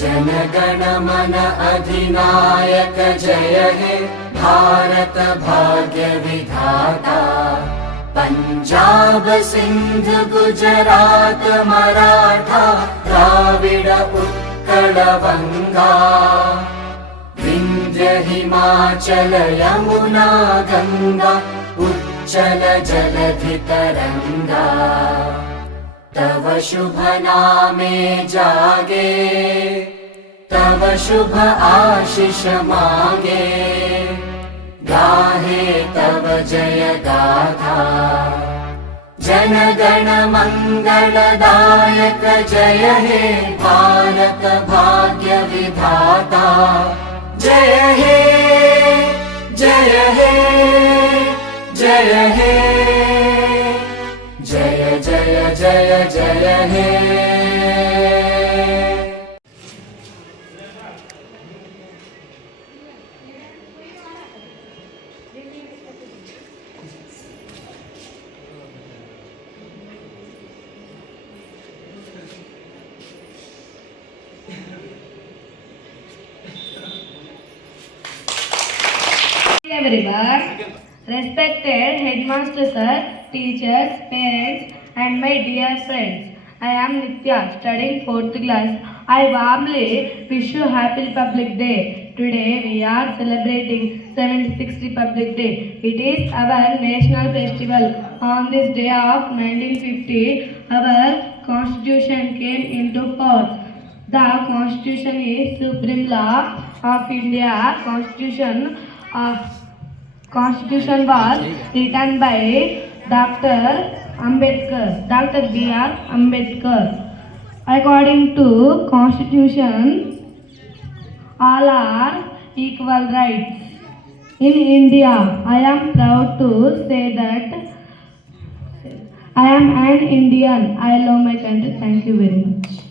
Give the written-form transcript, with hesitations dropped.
जनगण मन अधिनायक जय हे भारत भाग्य विधाता। पंजाब सिंध गुजरात मराठा द्राविड उत्कल बंगा। विंध्य हिमाचल यमुना गंगा उच्चल जलधि तरंगा। तव शुभ नामे जागे तव शुभ आशीष मांगे। गाहे तव जय गाथा जन गण मंगलदायक जय हे भारत भाग्य विधाता। जय हे जय हे जय हे जय जय जय जय हे। Everyone, respected headmaster sir, teachers, parents and my dear friends, I am Nitya, studying 4th class. I warmly wish you happy Republic Day. Today we are celebrating 76th Republic Day. It is our national festival. On this day of 1950, our constitution came into force. The constitution is supreme law of India. Constitution was written by Dr. B.R. Ambedkar. According to Constitution, all are equal rights. In India, I am proud to say that I am an Indian. I love my country. Thank you very much.